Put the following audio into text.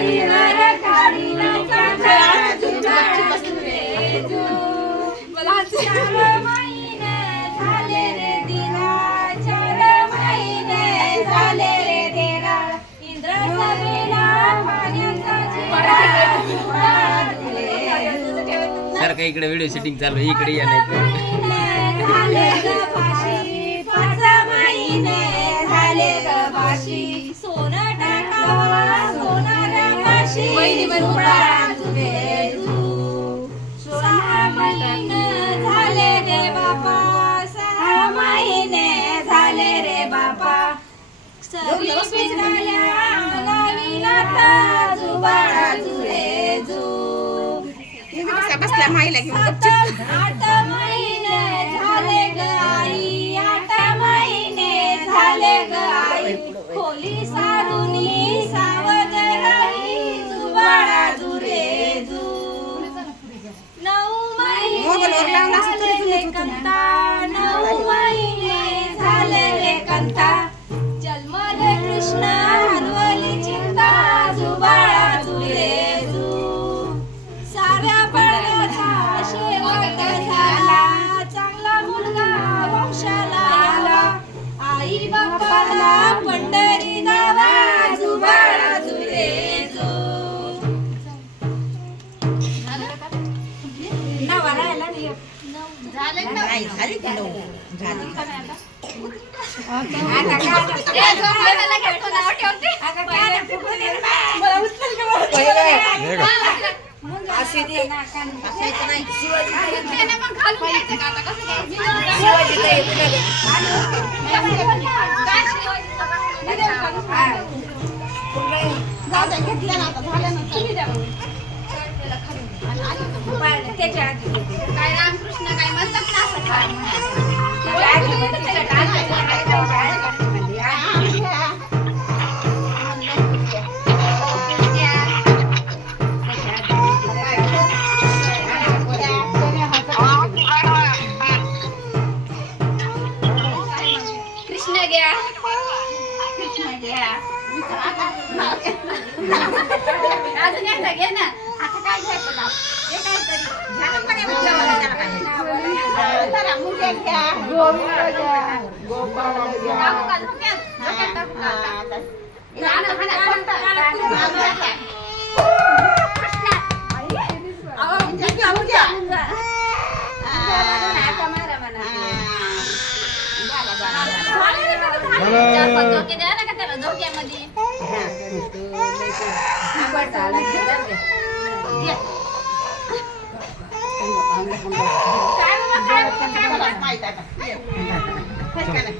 हरिहर काढील चांगला जुगाड जुरे जू. चार महिने झाले रे दिरा, 4 महिने झाले रे तेरा. इंद्र सभेला पाण्याचा जिरा जुगाड जुरे जू. सारखं इकडे व्हिडिओ शूटिंग चालू आहे, इकडे या नाही झाले ग फाशी, 5 महिने झाले ग फाशी. सोनं टाकावा सोनार फाशी जुगाड जुरे जू. 6 महिने झाले रे बापा, 6 महिने झाले रे बापा. सगळी पिंजऱ्या लाविलात जुगाड जुरे जू. 7 महिने झाले ग आई, 8 महिने झाले ग आई. खोली सारुनी सावध राही जुबाडा जुरे जू. 9 महिने झाले रे कंता, 9 महिने झाले रे कंता. जन्मले कृष्ण हरवली चिंता जुबाडा जुरे जू. साऱ्या पडद्याचा शेवट झाला, चांगला मुलगा वंशाला आला. आई बापाला पंढरी दावा जुबाडा जुरे जू. नवा राहिला नाही. आता काय फुकून दे ना. मला उचल का बरं. अशी दे. असायचं नाही. काय रामकृष्ण काय म्हणतात ना असं काय. कृष्ण घ्या कृष्ण घ्या. अजून एकदा घे ना. आता काय घ्यायचं नाव? हे काहीतरी झालं पण आहे मुलं घ्या. गोविंद घ्या. गोपाळ घ्या. टाकू का झोक्यात? झोक्यात टाकू का? गाणं म्हणा कोणतं? कृष्ण. अहो, घ्या. आता मारा म्हणा. 4-5 झोके द्या ना का त्याला झोक्यामध्ये. काय